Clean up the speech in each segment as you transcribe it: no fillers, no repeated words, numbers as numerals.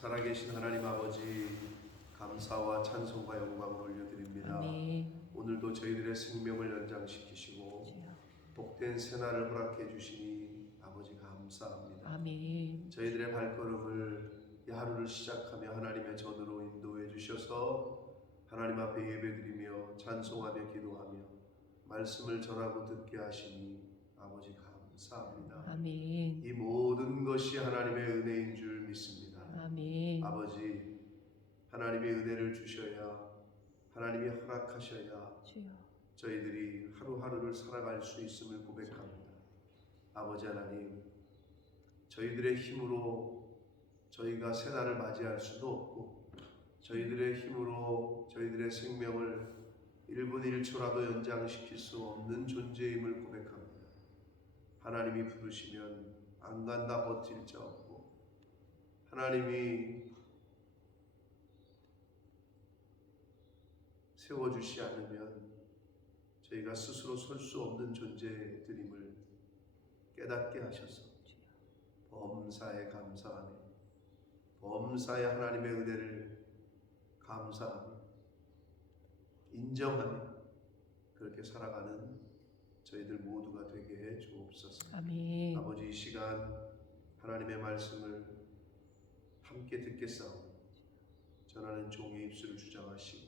살아계신 하나님 아버지, 감사와 찬송과 영광을 올려드립니다. 아멘. 오늘도 저희들의 생명을 연장시키시고 주여. 복된 새날을 허락해 주시니 아버지 감사합니다. 아멘. 저희들의 발걸음을 이 하루를 시작하며 하나님의 전으로 인도해 주셔서 하나님 앞에 예배드리며 찬송하며 기도하며 말씀을 전하고 듣게 하시니 아버지 감사합니다. 아멘. 이 모든 것이 하나님의 은혜인 줄 믿습니다. 아멘. 아버지, 하나님의 은혜를 주셔야, 하나님이 허락하셔야 주여. 저희들이 하루하루를 살아갈 수 있음을 고백합니다. 아버지 하나님, 저희들의 힘으로 저희가 새날을 맞이할 수도 없고, 저희들의 힘으로 저희들의 생명을 1분 1초라도 연장시킬 수 없는 존재임을 고백합니다. 하나님이 부르시면 안 간다 버틸 자 없고, 하나님이 세워주시 않으면 저희가 스스로 설 수 없는 존재들임을 깨닫게 하셔서 범사에 감사하며 범사에 하나님의 은혜를 감사하며 인정하며 그렇게 살아가는 저희들 모두가 되게 해 주옵소서. 아멘. 아버지, 이 시간 하나님의 말씀을 함께 듣겠사오니 전하는 종의 입술을 주장하시고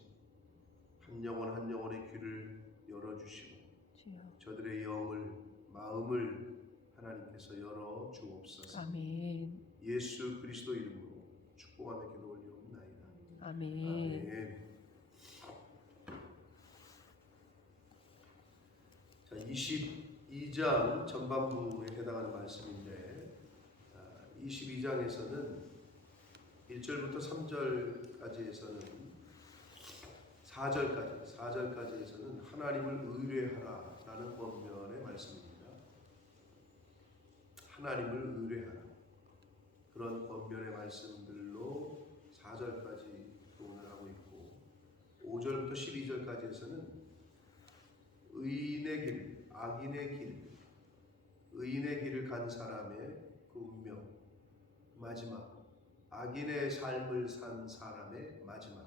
한 영혼 한 영혼의 귀를 열어주시고 주여. 저들의 영을 마음을 하나님께서 열어 주옵소서. 아멘. 예수 그리스도 이름으로 축복하며 기도 올리옵나이다. 아멘. 아멘. 자, 22장 전반부에 해당하는 말씀인데 22장에서는 1절부터 3절까지에서는 4절까지에서는 하나님을 의뢰하라라는 권면의 말씀입니다. 하나님을 의뢰하라. 그런 권면의 말씀들로 4절까지 교훈을 하고 있고 5절부터 12절까지에서는 의인의 길, 악인의 길, 의인의 길을 간 사람의 그 운명, 마지막 악인의 삶을 산 사람의 마지막,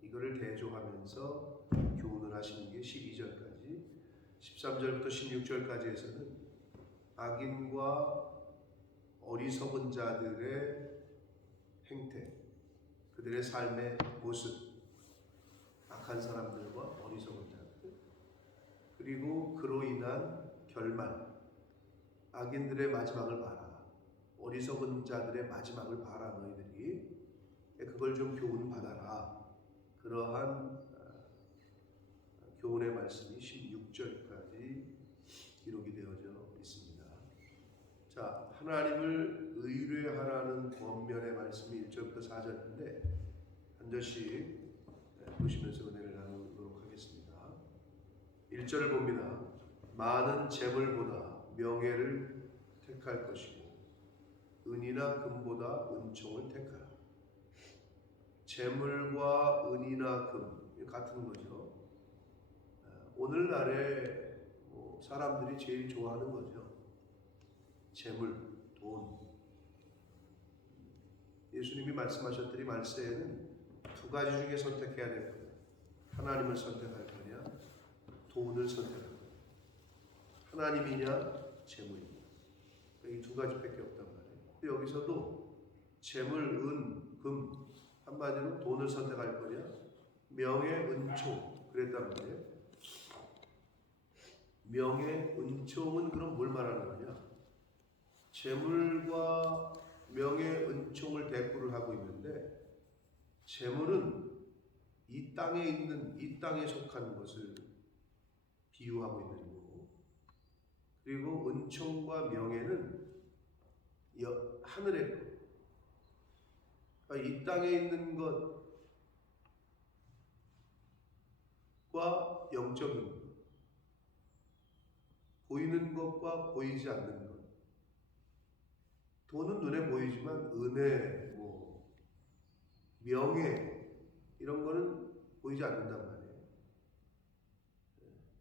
이거를 대조하면서 교훈을 하시는 게 12절까지, 13절부터 16절까지에서는 악인과 어리석은 자들의 행태, 그들의 삶의 모습, 악한 사람들과 어리석은 자들, 그리고 그로 인한 결말, 악인들의 마지막을 봐라, 어리석은 자들의 마지막을 봐라, 너희들이 그걸 좀 교훈 받아라. 그러한 교훈의 말씀이 16절까지 기록이 되어져 있습니다. 자, 하나님을 의뢰하라는 권면의 말씀이 1절부터 4절인데 한 절씩 보시면서 은혜를 나누도록 하겠습니다. 1절을 봅니다. 많은 재물보다 명예를 택할 것이고 은이나 금보다 은총을 택하라. 재물과 은이나 금 같은 거죠. 오늘날에 사람들이 제일 좋아하는 거죠. 재물, 돈. 예수님이 말씀하셨더니 말세에는 두 가지 중에 선택해야 될 거예요. 하나님을 선택할 거냐, 돈을 선택할 거냐. 하나님이냐, 재물이냐. 이 두 가지밖에 없단 말이에요. 여기서도 재물, 은, 금, 한마디로 돈을 선택할 거냐, 명예, 은총, 그랬단 말이에요. 명예, 은총은 그럼 뭘 말하는 거냐? 재물과 명예, 은총을 대꾸를 하고 있는데, 재물은 이 땅에 속한 것을 비유하고 있는 거고, 그리고 은총과 명예는 하늘의 것, 이 땅에 있는 것과 영적인 것, 보이는 것과 보이지 않는 것. 돈은 눈에 보이지만 은혜, 명예 이런 거는 보이지 않는단 말이에요.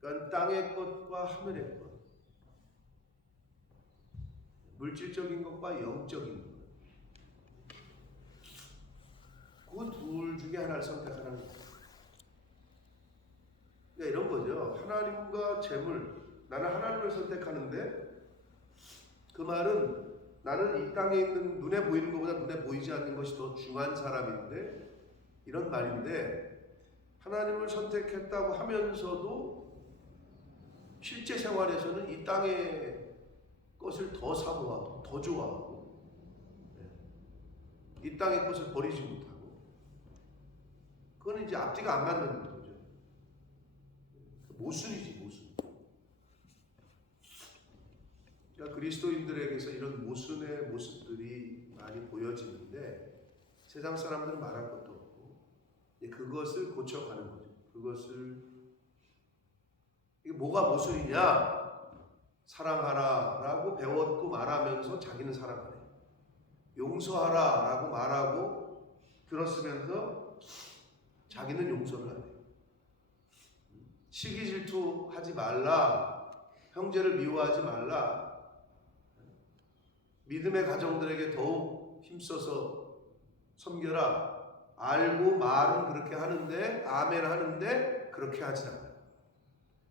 그러니까 땅의 것과 하늘의 것, 물질적인 것과 영적인 것. 중에 하나를 선택하는 거예요. 그러니까 이런 거죠. 하나님과 재물, 나는 하나님을 선택하는데 그 말은 나는 이 땅에 있는 눈에 보이는 것보다 눈에 보이지 않는 것이 더 중요한 사람인데, 이런 말인데, 하나님을 선택했다고 하면서도 실제 생활에서는 이 땅의 것을 더 사모하고 더 좋아하고 이 땅의 것을 버리지 못하고, 그건 이제 앞뒤가 안 맞는 거죠. 모순이지, 모순. 그러니까 그리스도인들에게서 이런 모순의 모습들이 많이 보여지는데 세상 사람들은 말할 것도 없고 그것을 고쳐가는 거죠. 그것을, 이게 뭐가 모순이냐? 사랑하라 라고 배웠고 말하면서 자기는 사랑하네. 용서하라 라고 말하고 들었으면서 자기는 용서를 안 해. 시기 질투하지 말라, 형제를 미워하지 말라, 믿음의 가정들에게 더욱 힘써서 섬겨라, 알고 말은 그렇게 하는데, 아멘 하는데 그렇게 하지 않아요.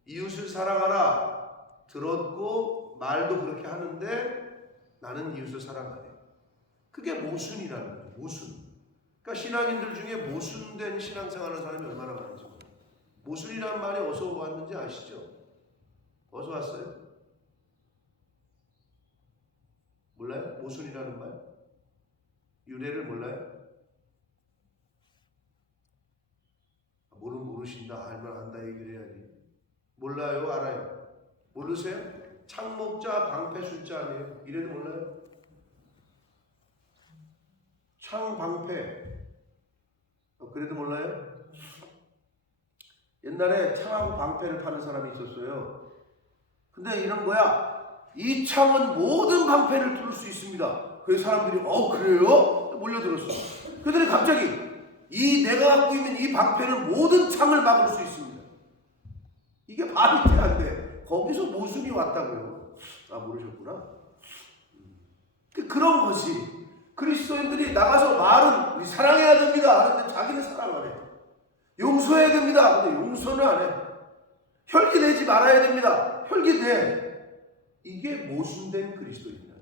이웃을 사랑하라, 들었고 말도 그렇게 하는데 나는 이웃을 사랑하네. 그게 모순이라는 거예요. 모순. 그러니까 신앙인들 중에 모순된 신앙생활하는 사람이 얼마나 많은지. 모순이라는 말이 어디서 왔는지 아시죠? 어디서 왔어요? 몰라요? 모순이라는 말? 유래를 몰라요? 모르신다, 알면 안다 얘기를 해야지. 몰라요? 알아요? 모르세요? 창목자 방패 숫자 아니에요? 이래도 몰라요? 창방패, 그래도 몰라요? 옛날에 창하고 방패를 파는 사람이 있었어요. 근데 이런 거야. 이 창은 모든 방패를 뚫을 수 있습니다. 그래서 사람들이 그래요? 몰려들었어. 그랬더니 갑자기 내가 갖고 있는 이 방패는 모든 창을 막을 수 있습니다. 이게 말이 돼 안 돼. 거기서 모순이 왔다고요. 모르셨구나. 그런 것이 그리스도인들이 나가서 말은 우리 사랑해야 됩니다 하는데 자기는 사랑 안 해. 용서해야 됩니다. 근데 용서는 안 해. 혈기 내지 말아야 됩니다. 혈기 내. 이게 모순된 그리스도인이다.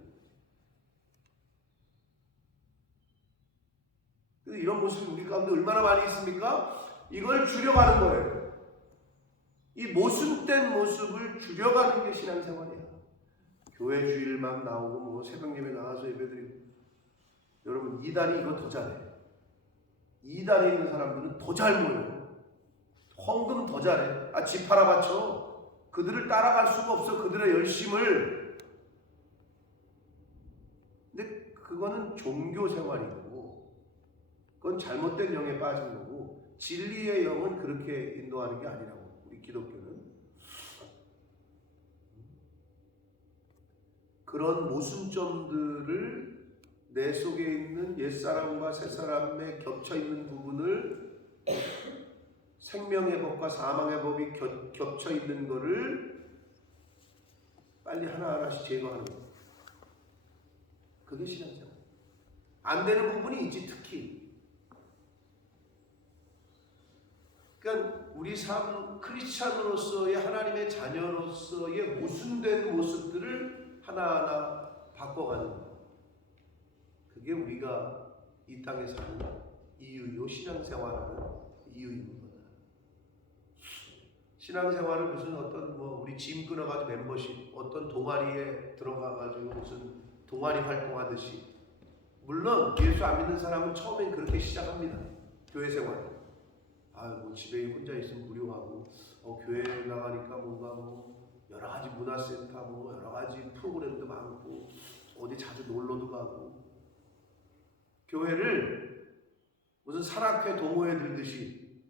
이런 모습이 우리 가운데 얼마나 많이 있습니까? 이걸 줄여가는 거예요. 이 모순된 모습을 줄여가는 게 신앙생활이야. 교회 주일만 나오고 새벽 예배 나와서 예배드리고. 여러분, 이단이 이거 더 잘해. 이단에 있는 사람들은 더 잘 모여요. 헌금 더 잘해. 집 하나 바쳐. 그들을 따라갈 수가 없어. 그들의 열심을. 근데 그거는 종교 생활이고, 그건 잘못된 영에 빠진 거고, 진리의 영은 그렇게 인도하는 게 아니라고. 우리 기독교는 그런 모순점들을, 내 속에 있는 옛사람과 새사람의 겹쳐있는 부분을, 생명의 법과 사망의 법이 겹쳐있는 거를 빨리 하나하나씩 제거하는 거예요. 그게 신앙생활. 안 되는 부분이 있지, 특히. 그러니까 우리 삶, 크리스찬으로서의, 하나님의 자녀로서의 모순된 모습들을 하나하나 바꿔가는 거예요. 그게 우리가 이 땅에 사는 이유요, 신앙생활하는 이유입니다. 신앙생활을 무슨 어떤 우리 짐 끊어가지고 멤버십, 어떤 동아리에 들어가가지고 무슨 동아리 활동하듯이, 물론 예수 안 믿는 사람은 처음엔 그렇게 시작합니다. 교회 생활. 집에 혼자 있으면 무료하고, 교회 나가니까 뭔가 여러 가지 문화센터, 여러 가지 프로그램도 많고, 어디 자주 놀러도 가고, 교회를 무슨 산악회 동호회 들듯이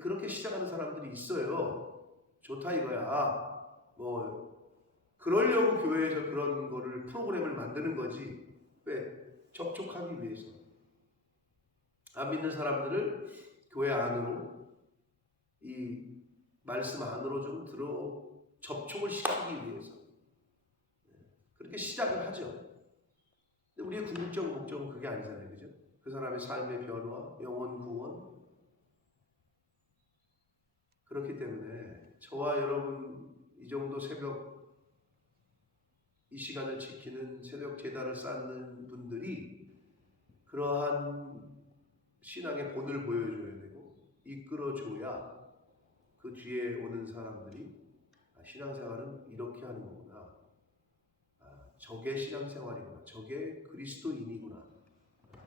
그렇게 시작하는 사람들이 있어요. 좋다 이거야. 그러려고 교회에서 그런 거를, 프로그램을 만드는 거지. 왜? 접촉하기 위해서. 안 믿는 사람들을 교회 안으로, 이 말씀 안으로 좀 접촉을 시키기 위해서 그렇게 시작을 하죠. 근데 우리의 궁극적 목적은 그게 아니잖아요. 그죠? 그 사람의 삶의 변화, 영혼 구원, 그렇기 때문에 저와 여러분 이 정도 새벽 이 시간을 지키는 새벽 제단을 쌓는 분들이 그러한 신앙의 본을 보여줘야 되고 이끌어줘야 그 뒤에 오는 사람들이 신앙생활은 이렇게 하는 거구나. 저게 신앙생활이구나. 저게 그리스도인이구나.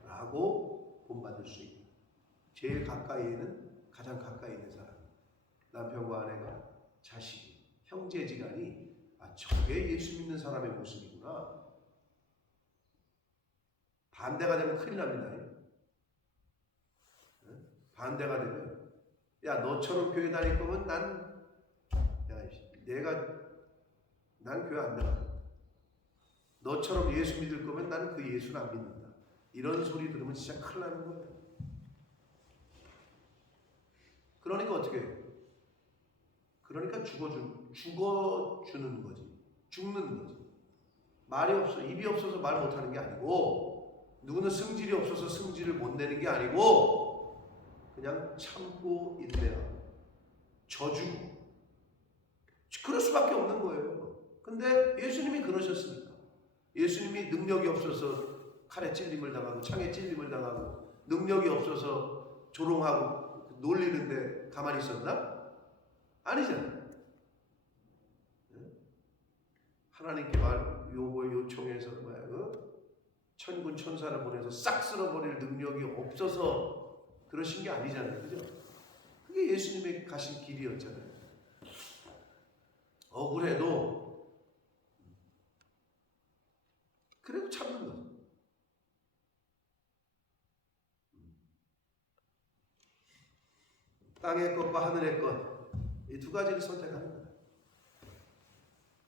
라고 본받을 수 있는. 제일 가까이에는 가장 가까이 있는 사람. 남편과 아내가, 자식이, 형제지간이 저게 예수 믿는 사람의 모습이구나. 반대가 되면 큰일 납니다. 반대가 되면 야 너처럼 교회 다닐 거면 난 교회 안 나가. 너처럼 예수 믿을 거면 난 그 예수는 안 믿는다. 이런 소리 들으면 진짜 큰일 나는 거예요. 그러니까 어떻게 해요? 그러니까 죽어주는 거지. 죽는 거지. 말이 없어. 입이 없어서 말 못하는 게 아니고 누구는 승질이 없어서 승질을 못 내는 게 아니고 그냥 참고 인내하고 져주고 그럴 수밖에 없는 거예요. 근데 예수님이 그러셨습니다. 예수님이 능력이 없어서 칼에 찔림을 당하고 창에 찔림을 당하고 능력이 없어서 조롱하고 놀리는데 가만히 있었나? 아니잖아요. 하나님께 요청해서 천군 천사를 보내서 싹 쓸어버릴 능력이 없어서 그러신 게 아니잖아요. 그죠? 그게 예수님의 가신 길이었잖아요. 억울해도 그래도 참는 거죠. 땅의 것과 하늘의 것, 이 두 가지를 선택하는 거예요.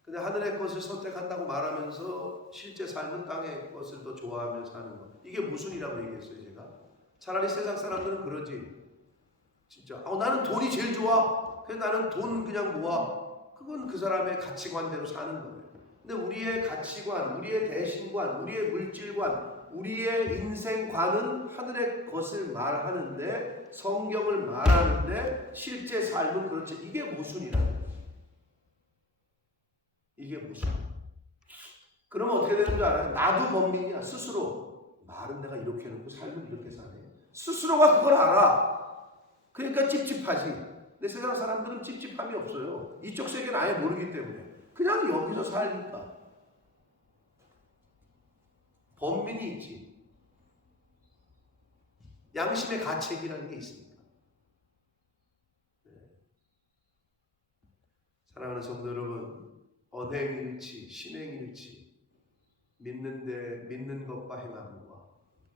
근데 하늘의 것을 선택한다고 말하면서 실제 삶은 땅의 것을 더 좋아하며 사는 것. 이게 무슨 이라고 얘기했어요, 제가? 차라리 세상 사람들은 그러지. 진짜 나는 돈이 제일 좋아. 그래서 나는 돈 그냥 모아. 그건 그 사람의 가치관대로 사는 거예요. 근데 우리의 가치관, 우리의 대신관, 우리의 물질관, 우리의 인생관은 하늘의 것을 말하는데 성경을 말하는데 실제 삶은 그렇지. 이게 모순이라는 거예요. 이게 무슨? 그러면 어떻게 되는 줄 알아요? 나도 범민이야. 스스로 말은 내가 이렇게 해놓고 삶은 이렇게 사네. 스스로가 그걸 알아. 그러니까 찝찝하지. 근데 세상 사람들은 찝찝함이 없어요. 이쪽 세계는 아예 모르기 때문에 그냥 여기서 살니까 범민이 있지. 양심의 가책이라는 게 있으니까. 사랑하는 성도 여러분, 언행일치, 신행일치, 믿는 것과 행함과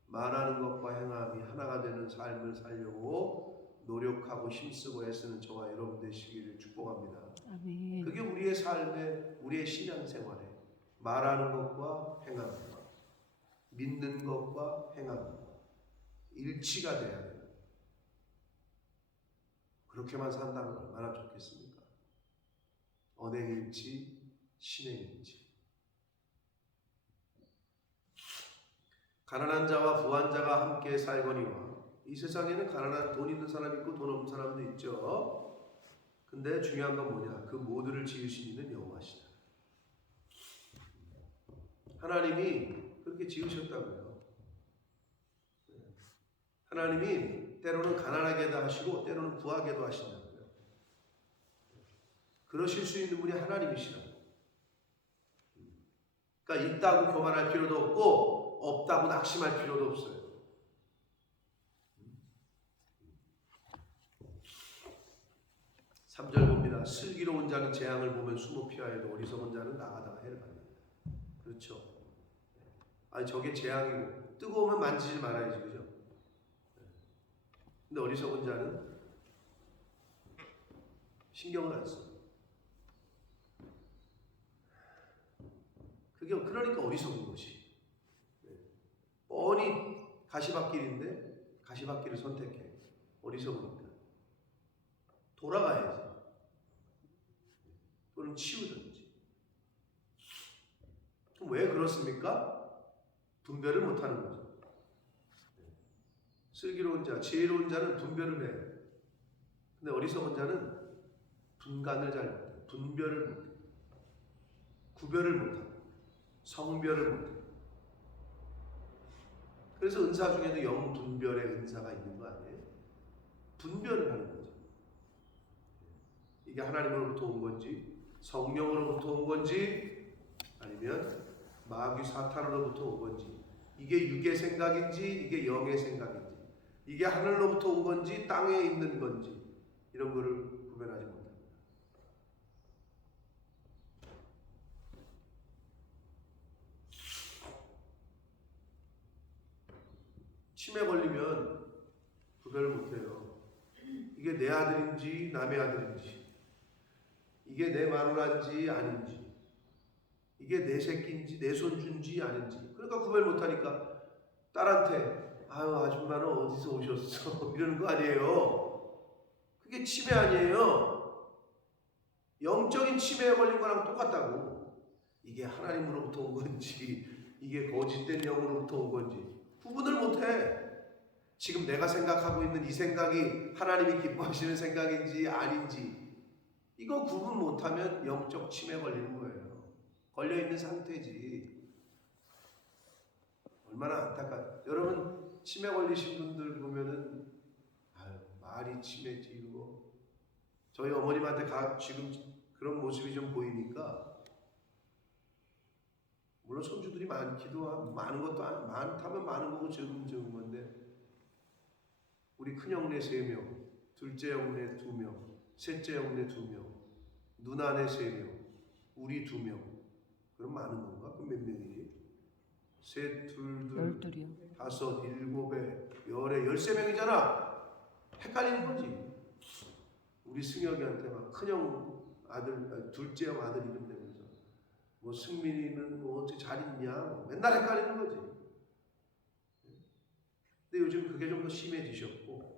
말하는 것과 행함이 하나가 되는 삶을 살려고 노력하고 힘쓰고 애쓰는 저와 여러분 되시기를 축복합니다. 아멘. 그게 우리의 삶의, 우리의 신앙생활에 말하는 것과 행함과 믿는 것과 행함과 일치가 돼야 돼요. 그렇게만 산다면 얼마나 좋겠습니까? 언행일치, 신행일치. 가난한 자와 부한 자가 함께 살거니와. 이 세상에는 가난한 돈 있는 사람 있고 돈 없는 사람도 있죠. 근데 중요한 건 뭐냐? 그 모두를 지으신 이는 여호와시다. 하나님이 그렇게 지으셨다고요. 하나님이 때로는 가난하게도 하시고 때로는 부하게도 하신다고요. 그러실 수 있는 분이 하나님이시라고. 그러니까 있다고 교만할 필요도 없고 없다고 낙심할 필요도 없어요. 3절 봅니다. 슬기로운 자는 재앙을 보면 숨어 피하여도 어리석은 자는 나가다가 해를 받는다. 그렇죠. 아니 저게 재앙이고 뜨거우면 만지지 말아야지, 그죠? 근데 어리석은 자는 신경을 안 써. 그게 그러니까 어리석은 것이. 뻔히 가시밭길인데 가시밭길을 선택해. 어리석으니까. 돌아가야지. 또는 치우든지. 그럼 왜 그렇습니까? 분별을 못하는 거죠. 슬기로운 자, 지혜로운 자는 분별을 해. 근데 어리석은 자는 분간을 잘 못해. 분별을 못해. 구별을 못하고 성별을 못해. 그래서 은사 중에도 영분별의 은사가 있는 거 아니에요? 분별을 하는 거죠. 이게 하나님으로부터 온 건지 성령으로부터 온 건지 아니면 마귀 사탄으로부터 온 건지, 이게 육의 생각인지 이게 영의 생각인지, 이게 하늘로부터 온 건지 땅에 있는 건지, 이런 거를 구별하지 못합니다. 치매 걸리면 구별을 못해요. 이게 내 아들인지 남의 아들인지, 이게 내 마누라인지 아닌지, 이게 내 새끼인지 내 손주인지 아닌지. 그러니까 구별 못하니까 딸한테 아유 아줌마는 어디서 오셨어 이러는 거 아니에요. 그게 치매 아니에요. 영적인 치매에 걸린 거랑 똑같다고. 이게 하나님으로부터 온 건지 이게 거짓된 영으로부터 온 건지 구분을 못해. 지금 내가 생각하고 있는 이 생각이 하나님이 기뻐하시는 생각인지 아닌지, 이거 구분 못하면 영적 치매 걸리는 거예요. 걸려있는 상태지. 얼마나 안타까워. 여러분 치매 걸리신 분들 보면은 아유 말이 치매지 이거. 저희 어머님한테 지금 그런 모습이 좀 보이니까, 물론 손주들이 많기도 하고 많은 것도 많다면 많은 거고 적은 건데, 우리 큰형네 3명, 둘째 형네 2명, 셋째 형네 2명, 누나네 3명, 우리 2명. 그럼 많은 건가? 그럼 몇 명이지? 셋, 둘, 12이요. 5, 7에 10에 13명이잖아. 헷갈리는 거지. 우리 승혁이한테 막 큰형 아들, 둘째 형 아들 이름 대면서 뭐 승민이는 뭐 어떻게 잘 있냐, 뭐 맨날 헷갈리는 거지. 근데 요즘 그게 좀 더 심해지셨고,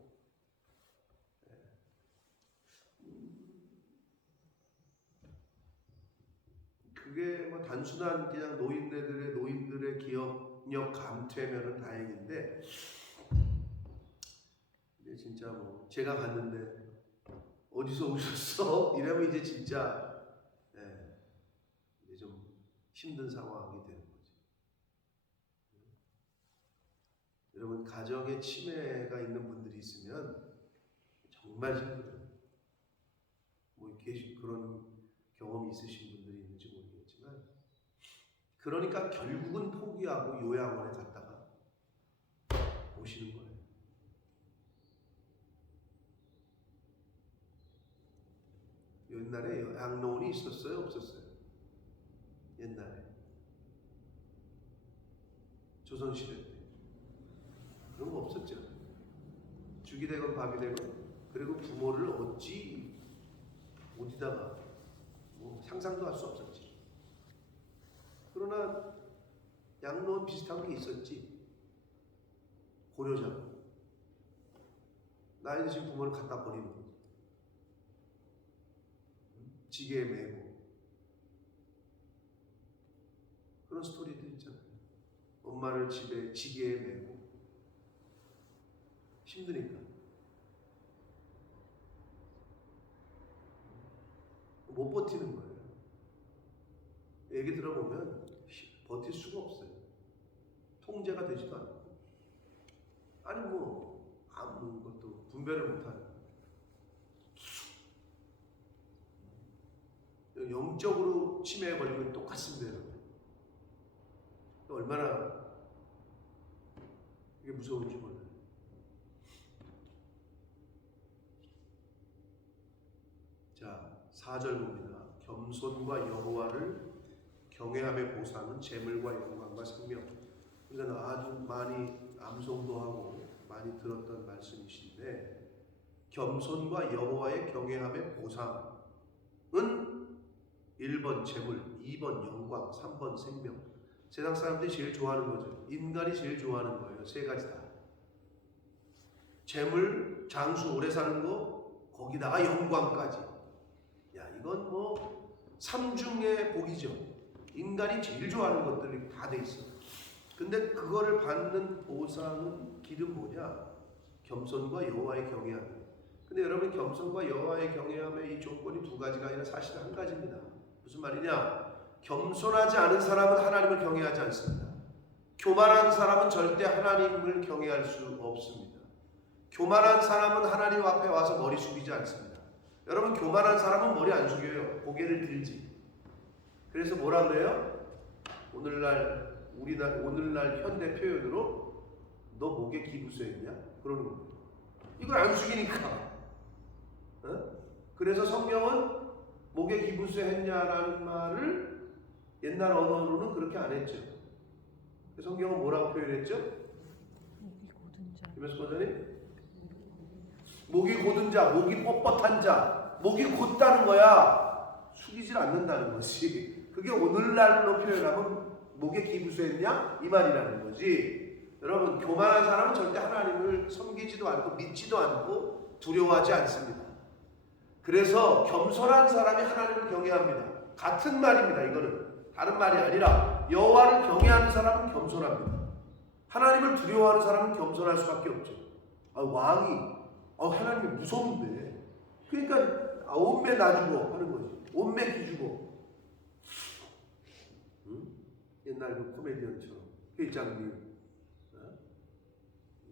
그게 뭐 단순한 그냥 노인들의 기억력 감퇴면은 다행인데, 근데 진짜 뭐 제가 갔는데 어디서 오셨어? 이러면 이제 진짜 이제 좀 힘든 상황이 되는 거죠. 여러분 가정에 치매가 있는 분들이 있으면 정말 힘들어요. 뭐 이렇게 그런 경험이 있으신 분들이 있는지 모르겠지만, 그러니까 결국은 포기하고 요양원에 갔다가 오시는 거예요. 옛날에 요양원이 있었어요? 없었어요? 옛날에 조선시대 때 그런 거 없었죠. 죽이 되건 밥이 되건, 그리고 부모를 어디다가 뭐 상상도 할 수 없었지. 그러나 양로원 비슷한 게 있었지. 고려자, 나이 드신 부모를 갖다 버리는 거지. 지게에 매고. 그런 스토리도 있잖아요. 엄마를 집에 지게에 매고 힘드니까 못 버티는 거예요. 얘기 들어보면 버틸 수가 없어요. 통제가 되지도 않고, 아니 뭐 아무것도 분별을 못하는, 영적으로 치매에 걸리면 똑같습니다. 얼마나 이게 무서운지 몰라요. 자, 4절 봅니다. 겸손과 여호와를 경외함의 보상은 재물과 영광과 생명. 이건 아주 많이 암송도 하고 많이 들었던 말씀이신데, 겸손과 여호와의 경외함의 보상은 1번 재물, 2번 영광, 3번 생명. 세상 사람들이 제일 좋아하는 거죠. 인간이 제일 좋아하는 거예요. 3가지 다. 재물, 장수, 오래 사는 거, 거기다가 영광까지. 야, 이건 뭐 삼중의 복이죠. 인간이 제일 좋아하는 것들이 다 돼 있어. 근데 그거를 받는 보상은 길은 뭐냐? 겸손과 여호와의 경외함. 근데 여러분 겸손과 여호와의 경외함의 이 조건이 두 가지가 아니라 사실 한 가지입니다. 무슨 말이냐? 겸손하지 않은 사람은 하나님을 경외하지 않습니다. 교만한 사람은 절대 하나님을 경외할 수 없습니다. 교만한 사람은 하나님 앞에 와서 머리 숙이지 않습니다. 여러분 교만한 사람은 머리 안 숙여요. 고개를 들지. 그래서 뭐라 그래요? 오늘날 현대 표현으로 너 목에 기부쇠했냐? 그러는 거예요. 이걸 안 숙이니까. 그래서 성경은 목에 기부쇠했냐라는 말을 옛날 언어로는 그렇게 안 했죠. 성경은 뭐라고 표현했죠? 목이 고든 자. 김혜수 권사님? 목이 고든 자, 목이 뻣뻣한 자, 목이 곧다는 거야. 숙이질 않는다는 것이. 그게 오늘날로 표현하면 목에 기부쇠했냐? 이 말이라는 거지. 여러분 교만한 사람은 절대 하나님을 섬기지도 않고 믿지도 않고 두려워하지 않습니다. 그래서 겸손한 사람이 하나님을 경외합니다. 같은 말입니다. 이거는 다른 말이 아니라 여호와를 경외하는 사람은 겸손합니다. 하나님을 두려워하는 사람은 겸손할 수밖에 없죠. 왕이 하나님이 무서운데 그러니까 온매 놔주고 하는 거지. 온매 기주고. 옛날 그 코미디언처럼 회장님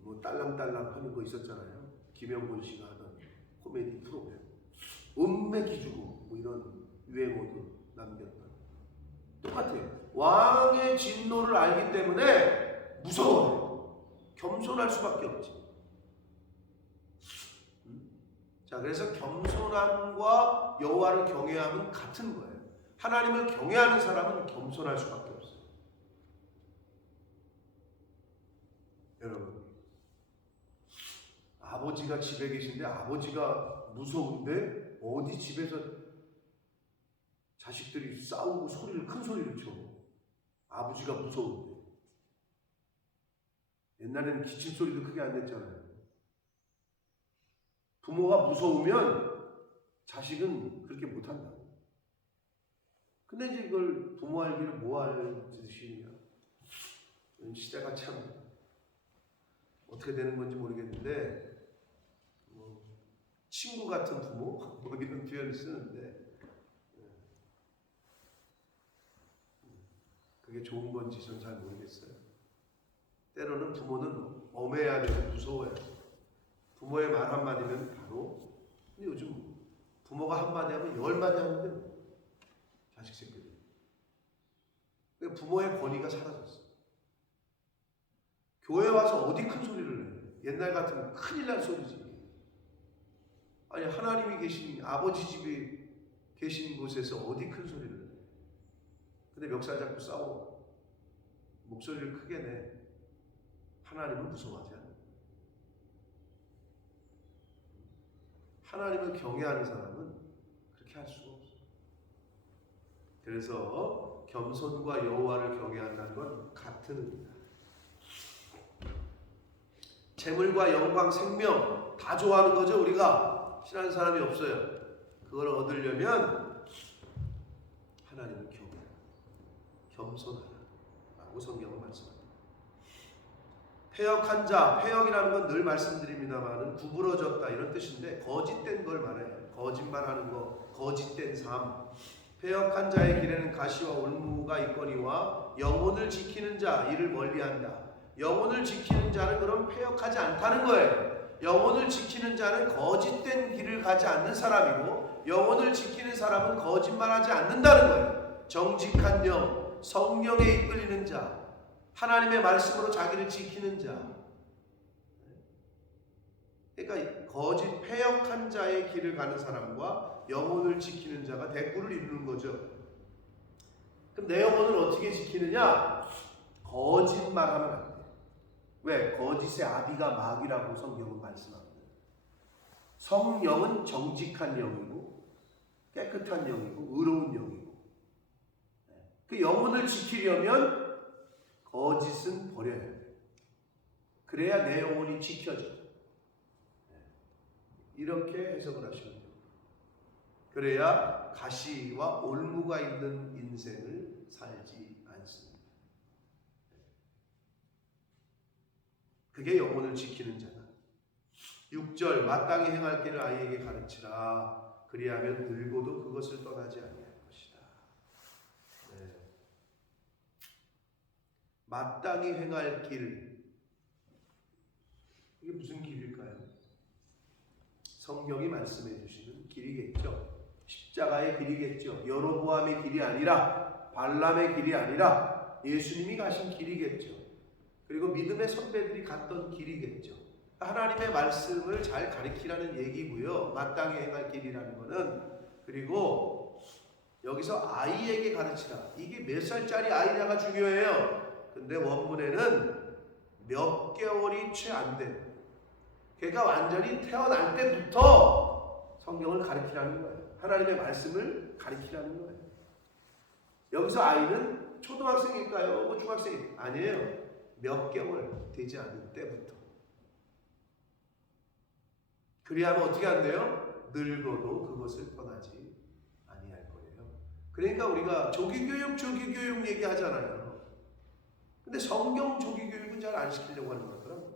뭐 딸랑딸랑 하는 거 있었잖아요. 김영곤 씨가 하던 코미디 프로그램. 온매 기주고 뭐 이런 유행어도 남겼던. 똑같아요. 왕의 진노를 알기 때문에 무서워요. 겸손할 수밖에 없지. 자, 그래서 겸손함과 여호와를 경외함은 같은 거예요. 하나님을 경외하는 사람은 겸손할 수밖에 없어요. 여러분, 아버지가 집에 계신데 아버지가 무서운데 어디 집에서 자식들이 싸우고 큰 소리를 쳐. 아버지가 무서운데. 옛날에는 기침 소리도 크게 안 냈잖아요. 부모가 무서우면 자식은 그렇게 못한다고. 근데 이제 이걸 부모 알기를 뭐 할 짓이냐. 시대가 참 어떻게 되는 건지 모르겠는데 친구 같은 부모 뭐 이런 표현을 쓰는데 그게 좋은 건지 전 잘 모르겠어요. 때로는 부모는 엄해야 되고 무서워야 돼요. 부모의 말 한마디면 바로. 근데 요즘 부모가 한마디 하면 10마디 하는데 자식 새끼들. 그러니까 부모의 권위가 사라졌어. 교회 와서 어디 큰 소리를 내. 옛날 같으면 큰일 날 소리지. 아니 하나님이 계신 아버지 집에 계신 곳에서 어디 큰 소리를 내. 근데 멱살 잡고 싸워. 목소리를 크게 내. 하나님은 무서워하지 않아. 하나님을 경외하는 사람은 그렇게 할 수가 없어. 그래서 겸손과 여호와를 경외한다는 건 같은 의미다. 재물과 영광, 생명 다 좋아하는 거죠. 우리가 싫어하는 사람이 없어요. 그걸 얻으려면 하나님을 경외하라, 겸손하라라고 성경은 말씀합니다. 패역한 자, 패역이라는 건 늘 말씀드립니다만은 구부러졌다 이런 뜻인데 거짓된 걸 말해요. 거짓말하는 거, 거짓된 삶. 패역한 자의 길에는 가시와 올무가 있거니와 영혼을 지키는 자 이를 멀리한다. 영혼을 지키는 자는 그럼 패역하지 않다는 거예요. 영혼을 지키는 자는 거짓된 길을 가지 않는 사람이고 영혼을 지키는 사람은 거짓말하지 않는다는 거예요. 정직한 영, 성령에 이끌리는 자, 하나님의 말씀으로 자기를 지키는 자. 그러니까 거짓 패역한 자의 길을 가는 사람과 영혼을 지키는 자가 대꾸를 이루는 거죠. 그럼 내 영혼을 어떻게 지키느냐? 거짓말하면 안 돼. 왜? 거짓의 아비가 마귀라고 성경은 말씀합니다. 성령은 정직한 영이고 깨끗한 영이고 의로운 영이고 그 영혼을 지키려면 거짓은 버려야 돼. 그래야 내 영혼이 지켜져. 이렇게 해석을 하시면 돼요. 그래야 가시와 올무가 있는 인생을 살지 않습니다. 그게 영혼을 지키는 자다. 6절 마땅히 행할 길을 아이에게 가르치라. 그리하면 늙어도 그것을 떠나지 아니할 것이다. 네. 마땅히 행할 길, 이게 무슨 길일까요? 성경이 말씀해 주시는 길이겠죠. 십자가의 길이겠죠. 여로보암의 길이 아니라 발람의 길이 아니라 예수님이 가신 길이겠죠. 그리고 믿음의 선배들이 갔던 길이겠죠. 하나님의 말씀을 잘 가르치라는 얘기고요. 마땅히 행할 길이라는 거는. 그리고 여기서 아이에게 가르치라. 이게 몇 살짜리 아이냐가 중요해요. 근데 원문에는 몇 개월이 채 안 된, 걔가 완전히 태어날 때부터 성경을 가르치라는 거예요. 하나님의 말씀을 가르치라는 거예요. 여기서 아이는 초등학생일까요? 뭐 중학생일까요? 아니에요. 몇 개월 되지 않을 때부터. 그리하면 어떻게 한대요? 늙어도 그것을 떠나지 아니할 거예요. 그러니까 우리가 조기교육 얘기하잖아요. 근데 성경 조기교육은 잘 안 시키려고 하는 거더라고요.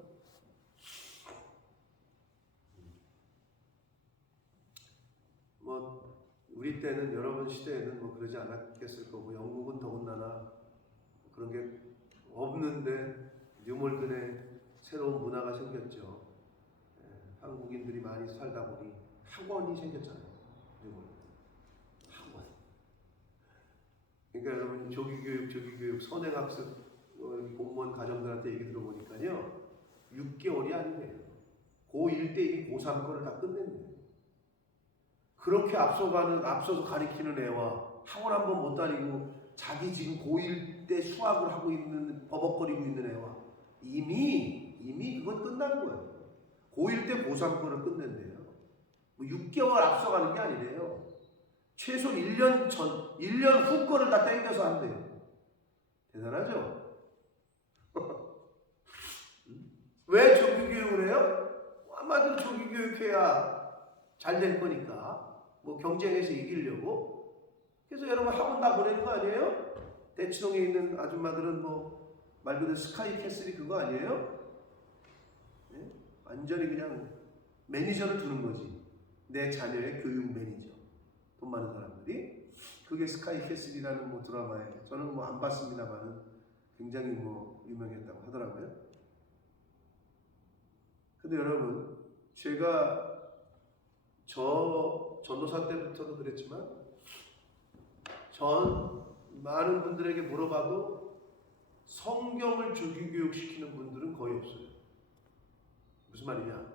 뭐 우리 때는, 여러분 시대에는 뭐 그러지 않았겠을 거고, 영국은 더군다나 그런 게 없는데 뉴몰든에 새로운 문화가 생겼죠. 한국인들이 많이 살다 보니 학원이 생겼잖아요. 학원. 그러니까 여러분 조기교육, 선행학습 공무원 가정들한테 얘기 들어보니까요, 6개월이 아니에요. 고1 때 이미 고3 거를 다 끝냈네요. 그렇게 앞서서 가리키는 애와 학원 한 번 못 다니고 자기 지금 고1 때 수학을 하고 있는, 버벅거리고 있는 애와 이미 그건 끝난 거예요. 고1 때 고3 거를 끝낸대요. 뭐 6개월 앞서가는 게 아니래요. 최소 1년 전, 1년 후 거를 다 땡겨서 한대요. 대단하죠? 왜 조기교육을 해요? 아마도 조기교육해야 잘 될 거니까. 뭐 경쟁에서 이기려고. 그래서 여러분 학원 다 보내는 거 아니에요? 대치동에 있는 아줌마들은 뭐 말 그대로 스카이 캐슬이 그거 아니에요? 네? 완전히 그냥 매니저를 두는 거지. 내 자녀의 교육 매니저. 돈 많은 사람들이. 그게 스카이 캐슬이라는 뭐 드라마에, 저는 뭐 안 봤습니다만은 굉장히 뭐 유명했다고 하더라고요. 근데 여러분, 제가 전도사 때부터도 그랬지만 전 많은 분들에게 물어봐도 성경을 조기교육시키는 분들은 거의 없어요. 무슨 말이냐?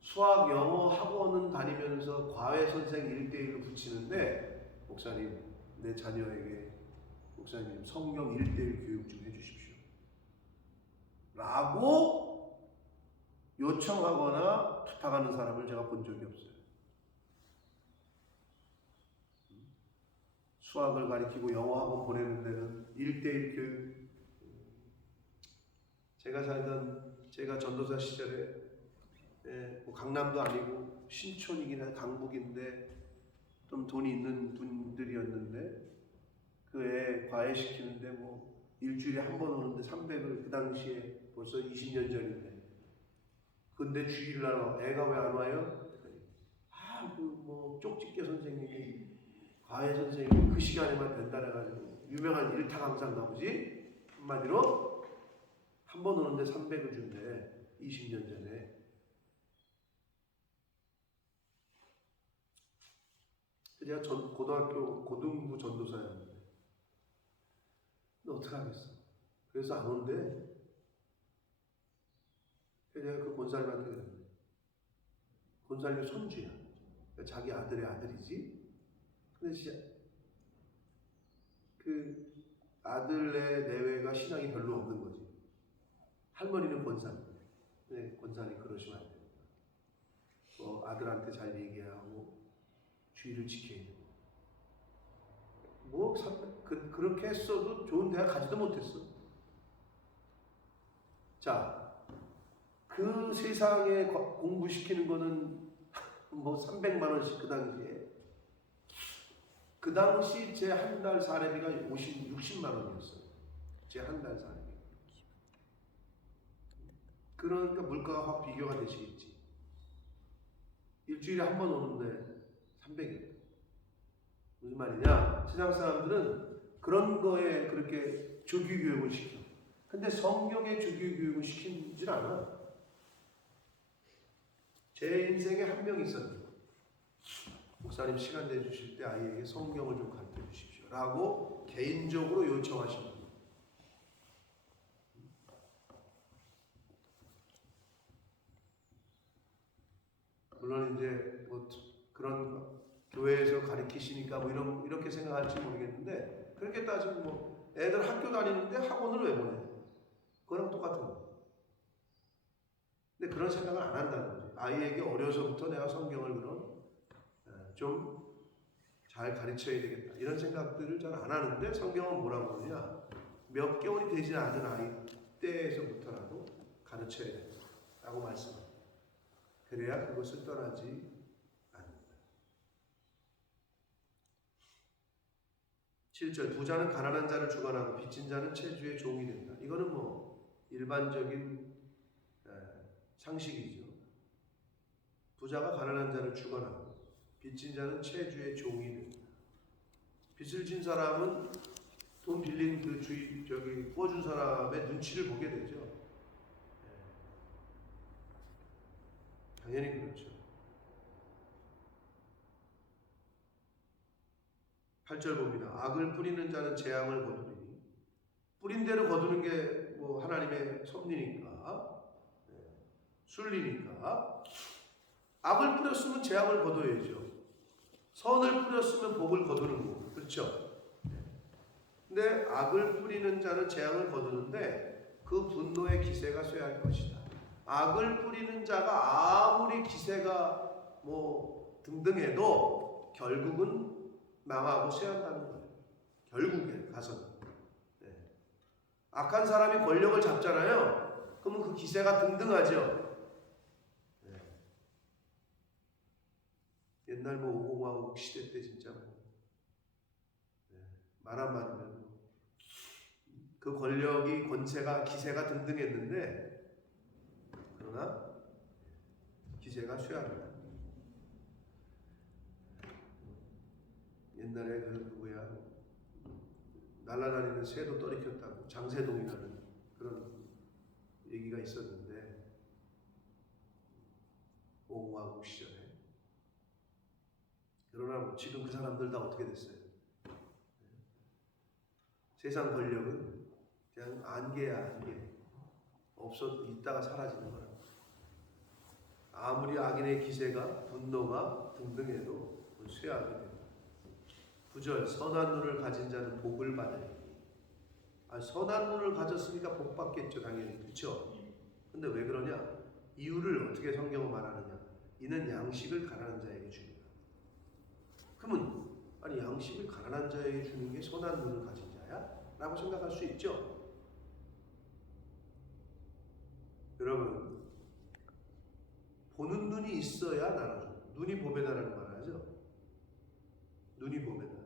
수학, 영어 학원은 다니면서 과외 선생 1대1로 붙이는데, 목사님, 내 자녀에게 목사님 성경 1대1 교육 좀 해주십시오 라고 요청하거나 부탁하는 사람을 제가 본 적이 없어요. 수학을 가르치고 영어 학원 보내는 데는 1대1 교육. 제가 전도사 시절에 뭐 강남도 아니고 신촌이긴 한 강북인데 좀 돈이 있는 분들이었는데, 그 애 과외시키는데 뭐 일주일에 한 번 오는데 300을, 그 당시에 벌써 20년 전인데. 근데 주일날 애가 왜 안 와요? 뭐 쪽집게 선생님이, 과외 선생님이 그 시간에만 된다 해가지고 유명한 일타 강사인가 보지? 한마디로 한 번 오는데 300을 준대. 20년 전에. 제가 고등학교 고등부 전도사였는데, 근데 어떡하겠어. 그래서 안 온대. 그래서 내가 그 권사님한테 그랬는데, 권사님이 손주야. 그러니까 자기 아들의 아들이지. 근데 진짜 그 아들의 내외가 신앙이 별로 없는 거지. 할머니는 권사님. 네, 권사님 그러시면 안 됩니다. 아들한테 잘 얘기해야 하고 주의를 지켜야 되고. 뭐 그렇게 했어도 좋은 대학 가지도 못했어. 자, 그 세상에 공부시키는 거는 뭐 300만 원씩 그 당시에. 그 당시 제 한 달 사례비가 60만 원이었어요. 제 한 달 사례비. 그러니까 물가가 확 비교가 되시겠지. 일주일에 한 번 오는데 300일. 무슨 말이냐? 세상 사람들은 그런 거에 그렇게 조기 교육을 시켜. 근데 성경에 조기 교육을 시키질 않아. 제 인생에 한 명 있었는데 목사님 시간 내주실 때 아이에게 성경을 좀 가르쳐 주십시오 라고 개인적으로 요청하신 거예요. 물론 이제 뭐 그런 교회에서 가르치시니까 뭐 이렇게 생각할지 모르겠는데, 그렇게 따지면 뭐 애들 학교 다니는데 학원을 왜 보내? 그거랑 똑같은 거. 근데 그런 생각을 안 한다는 거지. 아이에게 어려서부터 내가 성경을 그럼 좀 잘 가르쳐야 되겠다 이런 생각들을 잘 안 하는데, 성경은 뭐라고 그러냐? 몇 개월이 되지 않은 아이 때에서부터라도 가르쳐야 된다라고 말씀합니다. 그래야 그것을 떠나지 않는다. 7절, 부자는 가난한 자를 주관하고 빚진 자는 채주의 종이 된다. 이거는 뭐 일반적인 상식이죠. 부자가 가난한 자를 주관하고 빚진 자는 채주의 종이 된다. 빚을 진 사람은 돈 빌린 그 꿔준 사람의 눈치를 보게 되죠. 당연히 그렇죠. 8절 봅니다. 악을 뿌리는 자는 재앙을 거두리니. 뿌린 대로 거두는 게 뭐 하나님의 섭리니까, 순리니까. 악을 뿌렸으면 재앙을 거둬야죠. 선을 뿌렸으면 복을 거두는 거고, 그렇죠? 근데 악을 뿌리는 자는 재앙을 거두는데 그 분노의 기세가 쇠할 것이다. 악을 뿌리는 자가 아무리 기세가 뭐 등등해도 결국은 망하고 쇠한다는 거예요. 결국에 가서는. 악한 사람이 권력을 잡잖아요. 그러면 그 기세가 등등하죠. 옛날 뭐 오공화국 시대 때 진짜 말 한마디면 그 권력이 권세가 기세가 등등했는데, 그러나 기세가 쇠합니다. 옛날에 그 누구야 날아다니는 새도 떠리켰다고 장세동이라는 그런 얘기가 있었는데, 오공화국 시절에. 그러나 뭐 지금 그 사람들 다 어떻게 됐어요? 세상 권력은 그냥 안개야, 안개. 없어 있다가 사라지는 거라. 아무리 악인의 기세가 분노가 등등해도 쇠하게 됩니다. 9절, 선한 눈을 가진 자는 복을 받으리니. 선한 눈을 가졌으니까 복 받겠죠, 당연히. 그렇죠? 근데 왜 그러냐? 이유를 어떻게 성경은 말하느냐? 이는 양식을 가난한 자에게 주리라. 그러면 아니 양식을 가난한 자에게 주는 게 선한 눈을 가진 자야? 라고 생각할 수 있죠. 여러분, 보는 눈이 있어야 나눠줘. 눈이 보배다라는 말 하죠. 눈이 보배다.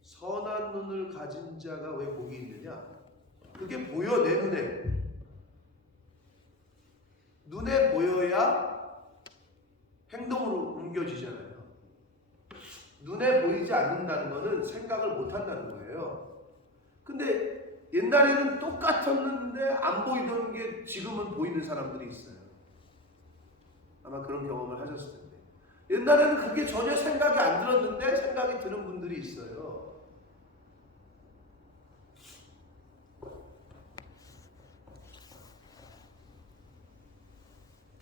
선한 눈을 가진 자가 왜 복이 있느냐? 그게 보여, 내 눈에. 눈에 보여야 행동으로 옮겨지잖아요. 눈에 보이지 않는다는 것은 생각을 못 한다는 거예요. 근데 옛날에는 똑같았는데 안 보이던 게 지금은 보이는 사람들이 있어요. 아마 그런 경험을 하셨을 텐데. 옛날에는 그게 전혀 생각이 안 들었는데 생각이 드는 분들이 있어요.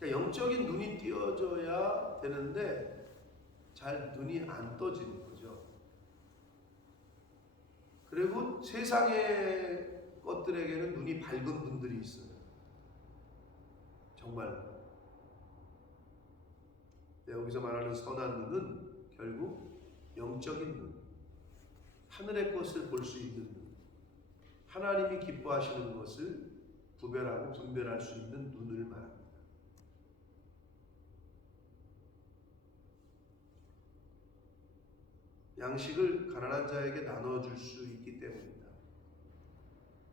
영적인 눈이 띄어져야 되는데 잘 눈이 안 떠지는 거죠. 그리고 세상의 것들에게는 눈이 밝은 분들이 있어요. 정말. 여기서 말하는 선한 눈은 결국 영적인 눈, 하늘의 것을 볼 수 있는 눈, 하나님이 기뻐하시는 것을 구별하고 분별할 수 있는 눈을 말합니다. 양식을 가난한 자에게 나눠줄 수 있기 때문입니다.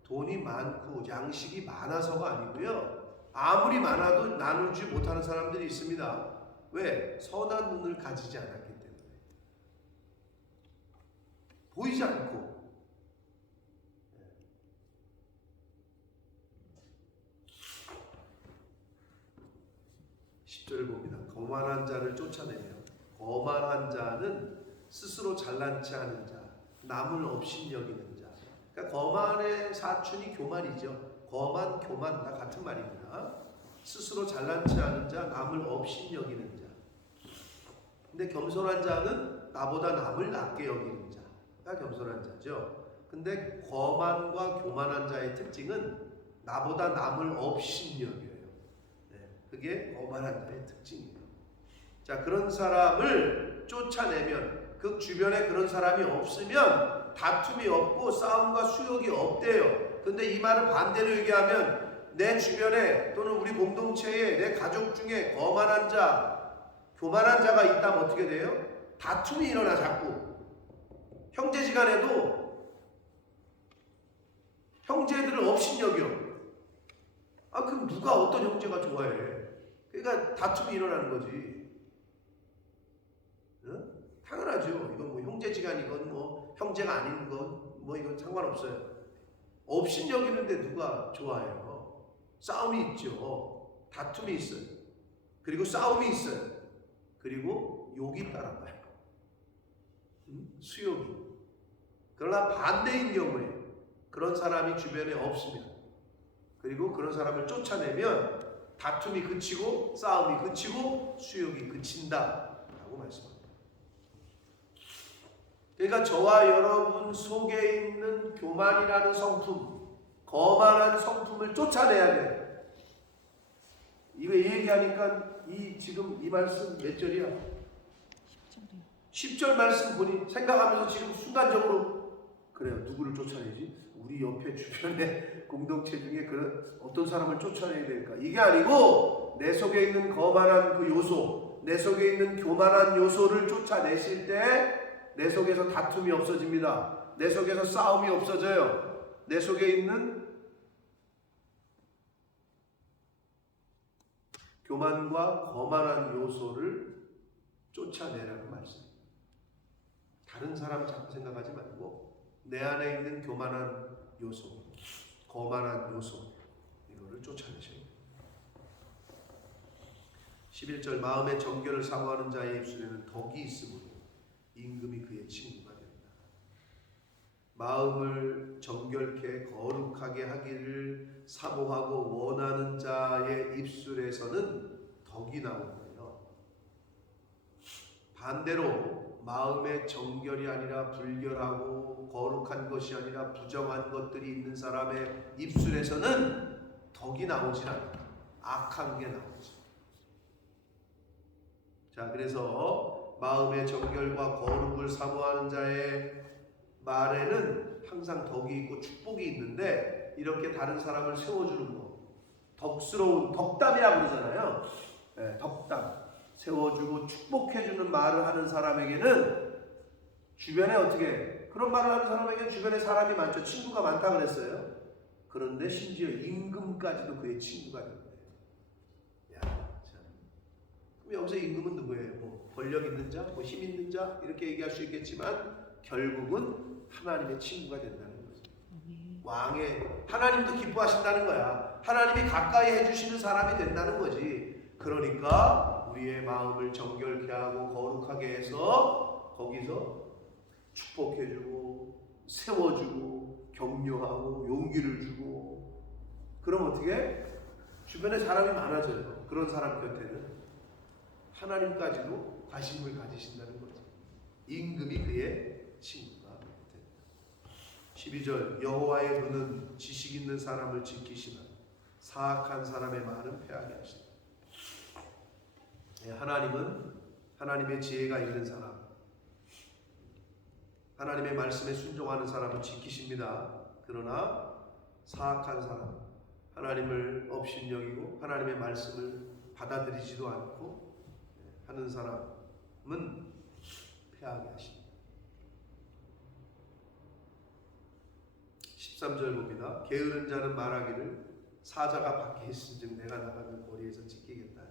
돈이 많고 양식이 많아서가 아니고요. 아무리 많아도 나누지 못하는 사람들이 있습니다. 왜? 선한 눈을 가지지 않았기 때문에. 보이지 않고. 10절을 봅니다. 거만한 자를 쫓아내며, 거만한 자는 스스로 잘난치 않은 자, 남을 업신여기는 자. 그러니까 거만의 사춘이 교만이죠. 거만, 교만 다 같은 말입니다. 스스로 잘난치 않은 자, 남을 업신여기는 자. 근데 겸손한 자는 나보다 남을 낮게 여기는 자가 겸손한 자죠. 근데 거만과 교만한 자의 특징은 나보다 남을 업신여겨요. 그게 거만한 자의 특징이에요. 자, 그런 사람을 쫓아내면, 그 주변에 그런 사람이 없으면 다툼이 없고 싸움과 수욕이 없대요. 근데 이 말을 반대로 얘기하면 내 주변에 또는 우리 공동체에 내 가족 중에 거만한 자, 교만한 자가 있다면 어떻게 돼요? 다툼이 일어나 자꾸. 형제지간에도 형제들을 업신여겨. 그럼 누가 어떤 형제가 좋아해? 그러니까 다툼이 일어나는 거지. 응? 당연하죠. 이건 뭐 형제지간이건 뭐 형제가 아닌 건 뭐 이건 상관없어요. 업신여기는데 누가 좋아해요? 싸움이 있죠. 다툼이 있어요. 그리고 싸움이 있어요. 그리고 욕이 따라가요. 수욕이. 그러나 반대인 경우에 그런 사람이 주변에 없으면, 그리고 그런 사람을 쫓아내면 다툼이 그치고 싸움이 그치고 수욕이 그친다라고 말씀합니다. 그러니까 저와 여러분 속에 있는 교만이라는 성품, 거만한 성품을 쫓아내야 돼요. 이거 얘기하니까 지금 이 말씀 몇 절이야? 10절이요. 10절 말씀 보니 생각하면서 지금 순간적으로 그래요. 누구를 쫓아내지? 우리 옆에 주변에 공동체 중에 그런 어떤 사람을 쫓아내야 될까? 이게 아니고 내 속에 있는 거만한 그 요소, 내 속에 있는 교만한 요소를 쫓아내실 때 내 속에서 다툼이 없어집니다. 내 속에서 싸움이 없어져요. 내 속에 있는 교만과 거만한 요소를 쫓아내라는 말씀. 다른 사람 자꾸 생각하지 말고 내 안에 있는 교만한 요소, 거만한 요소, 이거를 쫓아내셔야 돼요. 11절 마음의 정결을 사모하는 자의 입술에는 덕이 있으므로 임금이 그의 친구가 된다. 마음을 정결케 거룩하게 하기를 사모하고 원하는 자의 입술에서는 덕이 나오고요. 반대로 마음의 정결이 아니라 불결하고 거룩한 것이 아니라 부정한 것들이 있는 사람의 입술에서는 덕이 나오질 않아요. 악한 게 나오지. 자, 그래서 마음의 정결과 거룩을 사모하는 자의 말에는 항상 덕이 있고 축복이 있는데, 이렇게 다른 사람을 세워주는 거, 덕스러운, 덕담이라고 그러잖아요. 네, 덕담. 세워주고 축복해주는 말을 하는 사람에게는 주변에 어떻게, 그런 말을 하는 사람에게는 주변에 사람이 많죠. 친구가 많다 그랬어요. 그런데 심지어 임금까지도 그의 친구가 된대요. 야, 참. 그럼 여기서 임금은 누구예요? 뭐 권력 있는 자, 뭐 힘 있는 자, 이렇게 얘기할 수 있겠지만 결국은 하나님의 친구가 된다는 거죠. 왕의, 하나님도 기뻐하신다는 거야. 하나님이 가까이 해주시는 사람이 된다는 거지. 그러니까 우리의 마음을 정결케 하고 거룩하게 해서 거기서 축복해주고 세워주고 격려하고 용기를 주고, 그럼 어떻게? 주변에 사람이 많아져요. 그런 사람 곁에는 하나님까지도 관심을 가지신다는 거죠. 임금이 그의 친구가 된다. 12절 여호와의 눈은 지식 있는 사람을 지키시나 사악한 사람의 말은 패하게 하신다. 하나님은 하나님의 지혜가 있는 사람, 하나님의 말씀에 순종하는 사람을 지키십니다. 그러나 사악한 사람, 하나님을 업신여기고 하나님의 말씀을 받아들이지도 않고 하는 사람은 패하게 하십니다. 13절 봅니다. 게으른 자는 말하기를 사자가 밖에 있은즉 내가 나가면 거리에서 찢기겠다.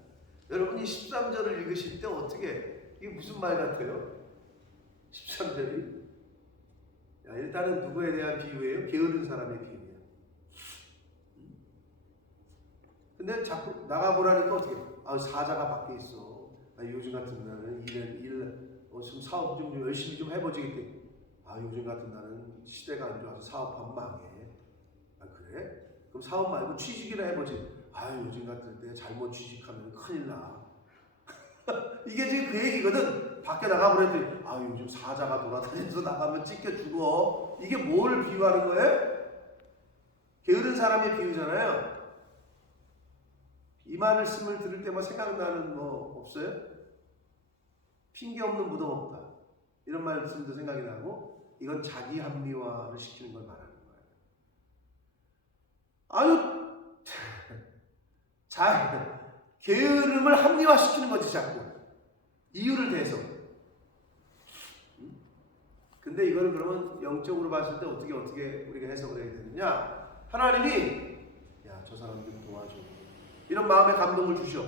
여러분이 13절을 읽으실 때 어떻게, 이게 무슨 말 같아요? 13절이 일단은 누구에 대한 비유예요? 게으른 사람의 비유예요. 근데 자꾸 나가보라니까 어떻게, 사자가 밖에 있어. 요즘 같은 날은 좀 사업 좀 열심히 좀 해보지. 요즘 같은 날은 시대가 안 좋아서 사업하면 망해. 그래? 그럼 사업 말고 취직이나 해보지. 요즘 같은 때 잘못 취직하면 큰일 나. 이게 지금 그 얘기거든. 밖에 나가보랬더니 요즘 사자가 돌아다니면서 나가면 찢겨 죽어. 이게 뭘 비유하는 거예요? 게으른 사람의 비유잖아요. 이 말씀을 들을 때마다 생각나는 뭐 없어요? 핑계 없는 무덤 없다. 이런 말씀도 생각이 나고, 이건 자기 합리화를 시키는 걸 말하는 거예요. 게으름을 합리화시키는 거지, 자꾸. 이유를 대서. 근데 이거를 그러면 영적으로 봤을 때 어떻게 우리가 해석을 해야 되느냐? 하나님이 저 사람 좀 도와줘. 이런 마음의 감동을 주셔.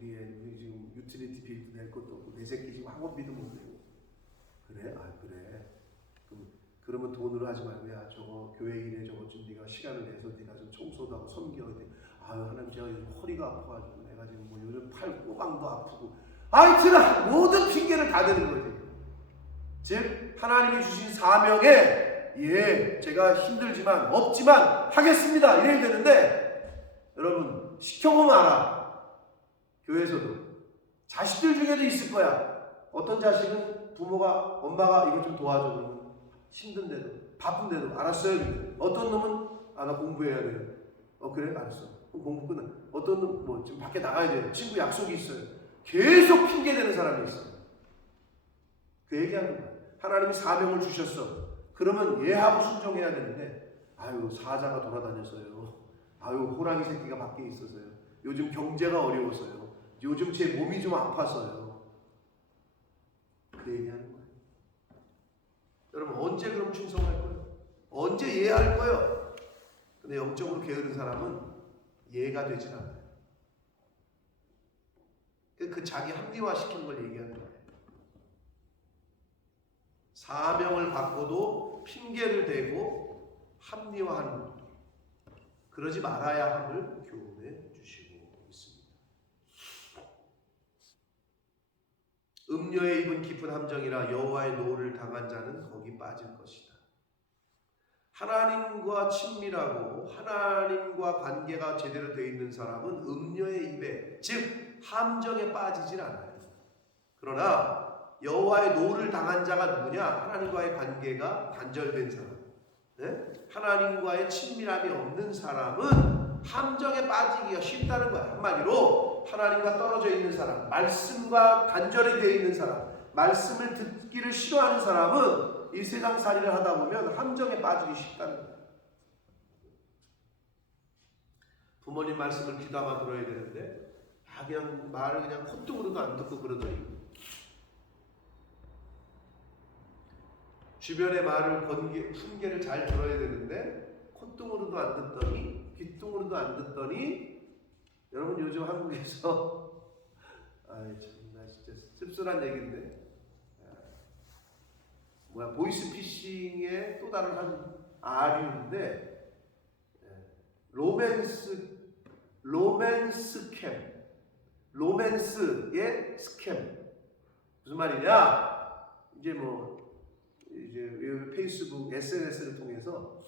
우리 지금 유틸리티 빌도 낼 것도 없고 내 새끼 지금 학원비도 못 내고. 그래? 그래. 그러면 돈으로 하지 말고, 저거 교회 일에 저거 좀 네가 시간을 내서 네가 좀 청소도 하고 섬겨야 돼. 하나님, 제가 요즘 허리가 아파가지고 내가 지금 뭐 요즘 팔 꼬강도 아프고. 하여튼 모든 핑계를 다 대는 거지. 즉 하나님이 주신 사명에 제가 힘들지만 없지만 하겠습니다 이래야 되는데, 여러분 시켜보면 알아. 교회에서도 자식들 중에도 있을 거야. 어떤 자식은 부모가, 엄마가 이거 좀 도와줘 그러면 힘든데도 바쁜데도 알았어요. 어떤 놈은 나 공부해야 돼요. 그래? 알았어. 그럼 공부 끝나. 어떤 놈 지금 밖에 나가야 돼요. 친구 약속이 있어요. 계속 핑계대는 사람이 있어요. 그 얘기하는 거야. 하나님이 사명을 주셨어. 그러면 얘하고 순종해야 되는데, 사자가 돌아다녔어요. 호랑이 새끼가 밖에 있어서요. 요즘 경제가 어려워서요. 요즘 제 몸이 좀 아파서요. 그 얘기하는 거예요. 여러분 언제 그럼 충성할 거예요? 언제 이해할 거예요? 근데 영적으로 게으른 사람은 이해가 되질 않아요. 그 자기 합리화시키는 걸 얘기하는 거예요. 사명을 받고도 핑계를 대고 합리화하는 것, 그러지 말아야 함을 교훈해 주시고 있습니다. 음료에 입은 깊은 함정이라 여호와의 노를 당한 자는 거기 빠질 것이다. 하나님과 친밀하고 하나님과 관계가 제대로 되어 있는 사람은 음료의 입에, 즉 함정에 빠지질 않아요. 그러나 여호와의 노를 당한 자가 누구냐? 하나님과의 관계가 단절된 사람, 하나님과의 친밀함이 없는 사람은 함정에 빠지기가 쉽다는 거야. 한마디로 하나님과 떨어져 있는 사람, 말씀과 단절이 되어 있는 사람, 말씀을 듣기를 싫어하는 사람은 이 세상 살이를 하다 보면 함정에 빠지기 쉽다는 거야. 부모님 말씀을 귀담아 들어야 되는데 그냥 말을 그냥 콧등으로도 안 듣고 그러더니, 주변의 말을 훈계를 잘 들어야 되는데 콧등으로도 안 듣더니, 귓등으로도 안 듣더니, 여러분 요즘 한국에서 참나 진짜 씁쓸한 얘기인데, 보이스피싱의 또 다른 한 아류인데, 로맨스의 스캠. 무슨 말이냐? 이제 페이스북, SNS를 통해서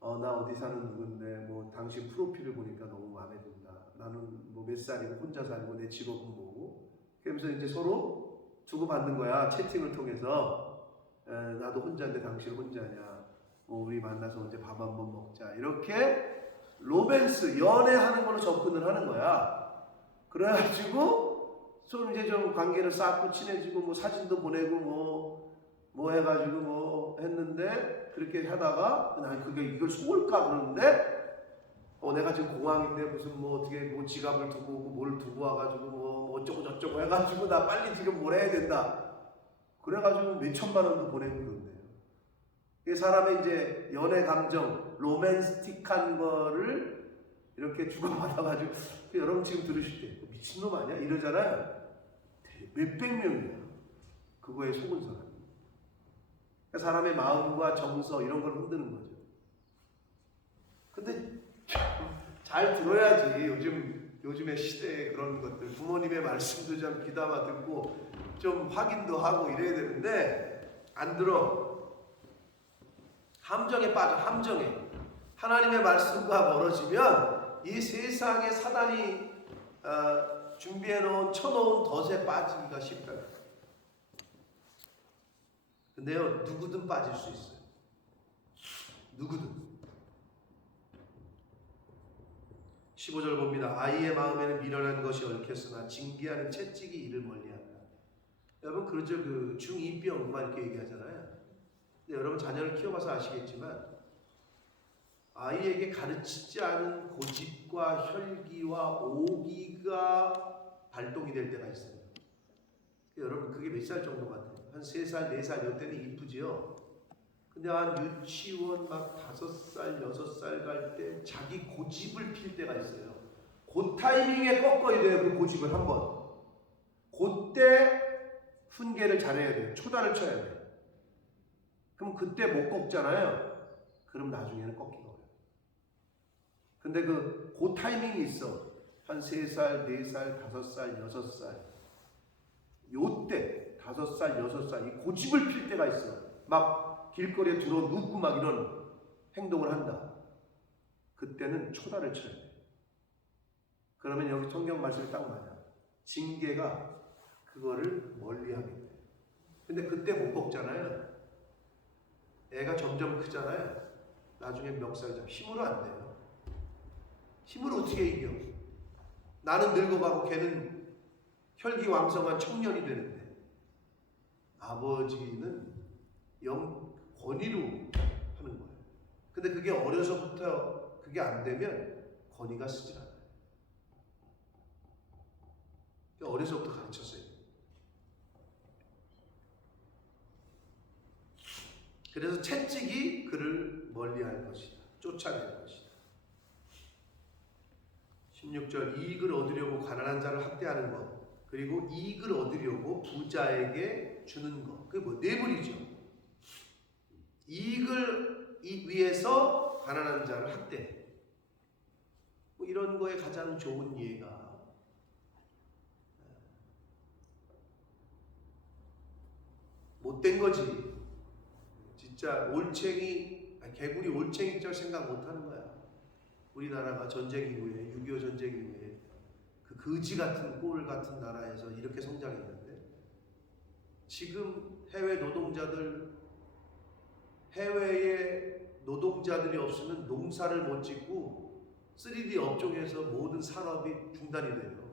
나 어디 사는 누군데 당신 프로필을 보니까 너무 마음에 든다. 나는 몇 살이고 혼자 살고 내 직업은 뭐고. 그러면서 이제 서로 주고받는 거야. 채팅을 통해서. 나도 혼자인데 당신 혼자냐. 우리 만나서 언제 밥 한번 먹자. 이렇게 로맨스, 연애하는 걸로 접근을 하는 거야. 그래가지고 서로 이제 좀 관계를 쌓고 친해지고 사진도 보내고 해가지고 했는데, 그렇게 하다가 난 이걸 속을까 그러는데, 내가 지금 공항인데 무슨 어떻게 지갑을 두고 오고 뭘 두고 와가지고 어쩌고 저쩌고 해가지고 나 빨리 지금 뭘 해야 된다. 그래가지고 몇 천만 원도 보내고 그런대요. 사람의 이제 연애 감정, 로맨스틱한 거를 이렇게 주고받아가지고 여러분 지금 들으실 때 미친놈 아니야? 이러잖아요. 몇백 명이야. 그거에 속은 사람. 사람의 마음과 정서 이런 걸 흔드는 거죠. 근데 잘 들어야지. 요즘의 시대에 그런 것들, 부모님의 말씀도 좀 귀담아 듣고 좀 확인도 하고 이래야 되는데 안 들어. 함정에 빠져. 함정에. 하나님의 말씀과 멀어지면 이 세상에 사단이 준비해놓은 쳐놓은 덫에 빠지기가 쉽다. 근데요, 누구든 빠질 수 있어요. 누구든. 15절 봅니다. 아이의 마음에는 미련한 것이 얽혔으나 징계하는 채찍이 이를 멀리한다. 여러분 그러죠. 그 중2병 막 이렇게 얘기하잖아요. 근데 여러분 자녀를 키워봐서 아시겠지만 아이에게 가르치지 않은 고집과 혈기와 오기가 발동이 될 때가 있어요. 여러분 그게 몇 살 정도 같아요? 한 3살, 4살 이때는 이쁘지요. 근데 한 유치원 막 5살, 6살 갈 때 자기 고집을 필 때가 있어요. 그 타이밍에 꺾어야 돼요. 그 고집을 한번. 그때 훈계를 잘해야 돼요. 초단을 쳐야 돼요. 그럼 그때 못 꺾잖아요. 그럼 나중에는 꺾이거든요. 근데 그 타이밍이 있어. 한 3살, 4살, 5살, 6살. 요때 5살, 6살 이 고집을 필 때가 있어. 막 길거리에 들어 눕고 막 이런 행동을 한다. 그때는 초단을 쳐야 돼. 그러면 여기 성경 말씀이 딱 맞아. 징계가 그거를 멀리하게 돼. 근데 그때 못 꺾잖아요. 애가 점점 크잖아요. 나중에 멱살 잡 힘으로 안 돼요. 힘으로 어떻게 이겨? 나는 늙어가고 걔는 혈기왕성한 청년이 되는데 아버지는 권위로 하는 거예요. 근데 그게 어려서부터 그게 안 되면 권위가 쓰지 않아요. 어려서부터 가르쳤어요. 그래서 채찍이 그를 멀리할 것이다. 쫓아낼 것이다. 16절 이익을 얻으려고 가난한 자를 학대하는 것 그리고 이익을 얻으려고 부자에게 주는 것 그게 뭐 뇌물이죠. 이익을 위해서 가난한 자를 학대 뭐 이런 거에 가장 좋은 예가 못된 거지. 진짜 개구리 올챙이절 생각 못하는 거야. 우리나라가 전쟁 이후에 6.25 전쟁 이후에 그 거지 같은 꼴 같은 나라에서 이렇게 성장했는데 지금 해외에 노동자들이 없으면 농사를 못 짓고 3D 업종에서 모든 산업이 중단이 돼요.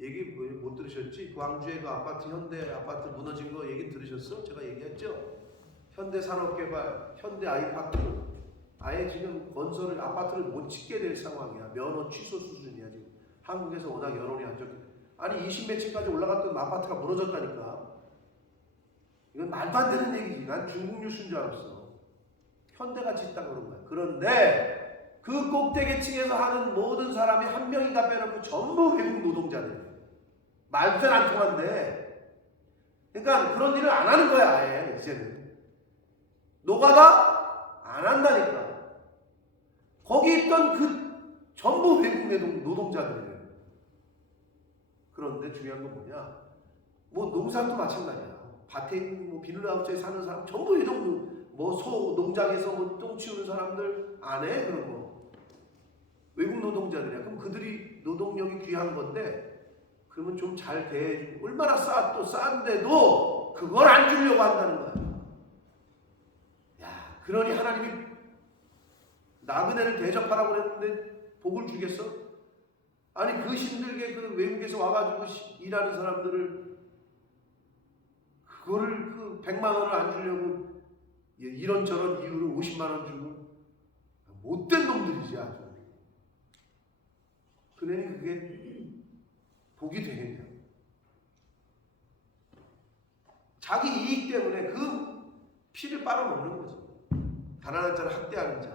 얘기 못 들으셨지? 광주에 그 아파트 현대 아파트 무너진 거 얘기 들으셨어? 제가 얘기했죠? 현대산업개발, 현대 아이파크 아예 지금 건설을 아파트를 못 짓게 될 상황이야. 면허 취소 수준이야 지금. 한국에서 워낙 여론이 안 좋기. 아니 20몇 층까지 올라갔던 아파트가 무너졌다니까. 이건 말도 안 되는 얘기지. 난 중국 뉴스인 줄 알았어. 현대가 짓다 그런 거야. 그런데 그 꼭대기층에서 하는 모든 사람이 한 명인가 빼놓고 전부 외국 노동자들. 말도 잘 안 통한데. 그러니까 그런 일을 안 하는 거야 아예 이제는. 노가다 안 한다니까. 거기 있던 그 전부 외국 노동자들이에요. 그런데 중요한 건 뭐냐? 뭐 농사도 마찬가지야. 밭에 있는 뭐 비닐하우스에 사는 사람 전부 외국 소 농장에서 뭐 똥 치우는 사람들 안 해 그런 거. 외국 노동자들이야. 그럼 그들이 노동력이 귀한 건데 그러면 좀 잘 대해주고 얼마나 싼데도 그걸 안 주려고 한다는 거야. 야, 그러니 하나님이 나그네를 대접하라고 그랬는데 복을 주겠어? 아니 그 힘들게 그 외국에서 와가지고 일하는 사람들을 그거를 그 100만 원을 안 주려고 이런저런 이유로 50만 원 주고 못된 놈들이지 아주. 그러니 그게 복이 되겠냐? 자기 이익 때문에 그 피를 빨아먹는 거지. 가난한 자를 학대하는 자.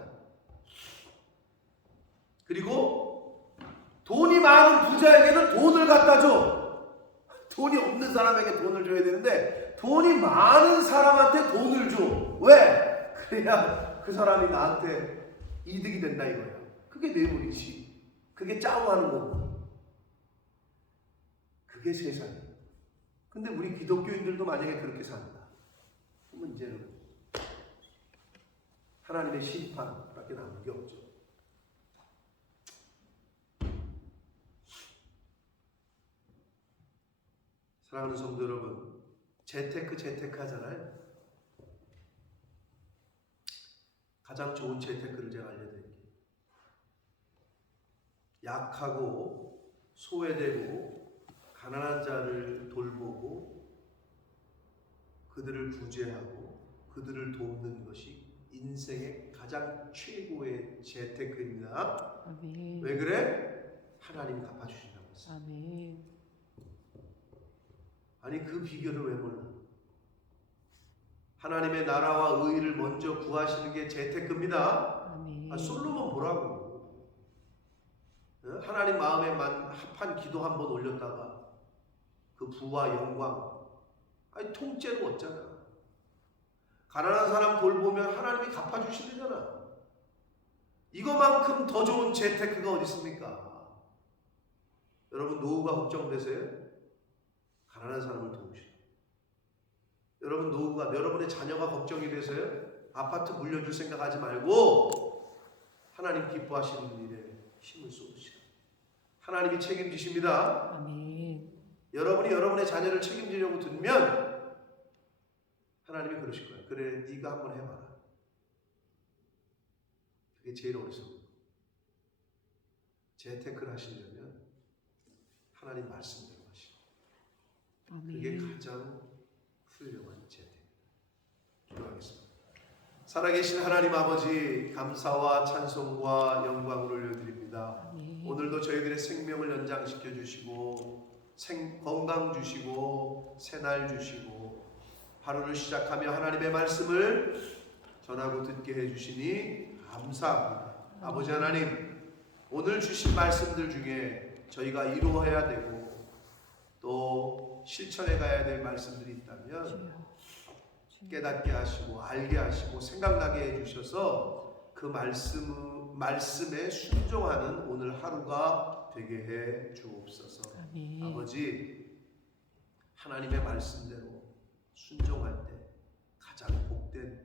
그리고 돈이 많은 부자에게는 돈을 갖다 줘. 돈이 없는 사람에게 돈을 줘야 되는데 돈이 많은 사람한테 돈을 줘. 왜? 그래야 그 사람이 나한테 이득이 된다 이거야. 그게 뇌물이지. 그게 짜오하는 거고. 그게 세상이야. 근데 우리 기독교인들도 만약에 그렇게 산다. 그러면 이제는 하나님의 심판밖에 남은 게 없죠. 사랑하는 성도 여러분, 재테크 하잖아요. 가장 좋은 재테크를 제가 알려드릴게요. 약하고 소외되고 가난한 자를 돌보고 그들을 구제하고 그들을 돕는 것이 인생의 가장 최고의 재테크입니다. 아멘. 왜 그래? 하나님이 갚아주신다고 했어요. 아멘. 아니 그 비결을 왜 몰라? 하나님의 나라와 의를 먼저 구하시는 게 재테크입니다. 아멘. 솔로몬 보라고. 하나님 마음에 합한 기도 한 번 올렸다가 그 부와 영광 통째로 얻잖아. 가난한 사람 돌보면 하나님이 갚아주시잖아. 이거만큼 더 좋은 재테크가 어디 있습니까? 여러분 노후가 걱정되세요? 가난한 사람을 도우시라. 여러분 노후가 여러분의 자녀가 걱정이 되세요? 아파트 물려줄 생각하지 말고 하나님 기뻐하시는 일에 힘을 쏟으시라. 하나님이 책임지십니다. 아멘. 여러분이 여러분의 자녀를 책임지려고 들면 하나님이 그러실 거예요. 그래 네가 한번 해봐라. 그게 제일 어리석은 거. 재테크를 하시려면 하나님 말씀대로 하시고 그게 아멘. 가장 훌륭한 재테크. 기도하겠습니다. 살아계신 하나님 아버지 감사와 찬송과 영광을 올려드립니다. 아멘. 오늘도 저희들의 생명을 연장시켜 주시고 건강 주시고 새날 주시고 하루를 시작하며 하나님의 말씀을 전하고 듣게 해주시니 감사합니다. 아버지 하나님 오늘 주신 말씀들 중에 저희가 이루어야 되고 또 실천해 가야 될 말씀들이 있다면 주여. 깨닫게 하시고 알게 하시고 생각나게 해주셔서 그 말씀에 순종하는 오늘 하루가 되게 해 주옵소서. 아멘. 아버지 하나님의 말씀대로 순종할 때 가장 복된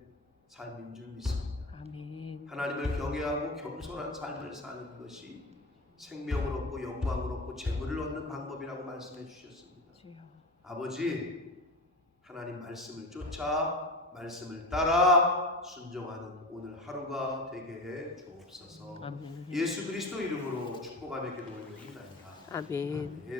삶인 줄 믿습니다. 아멘. 하나님을 경외하고 겸손한 삶을 사는 것이 생명을 얻고 영광을 얻고 재물을 얻는 방법이라고 말씀해 주셨습니다. 주여. 아버지 하나님 말씀을 쫓아 말씀을 따라 순종하는 오늘 하루가 되게 해 주옵소서. 아멘. 예수 그리스도 이름으로 축복하며 기도 올립니다. 아멘. 아멘.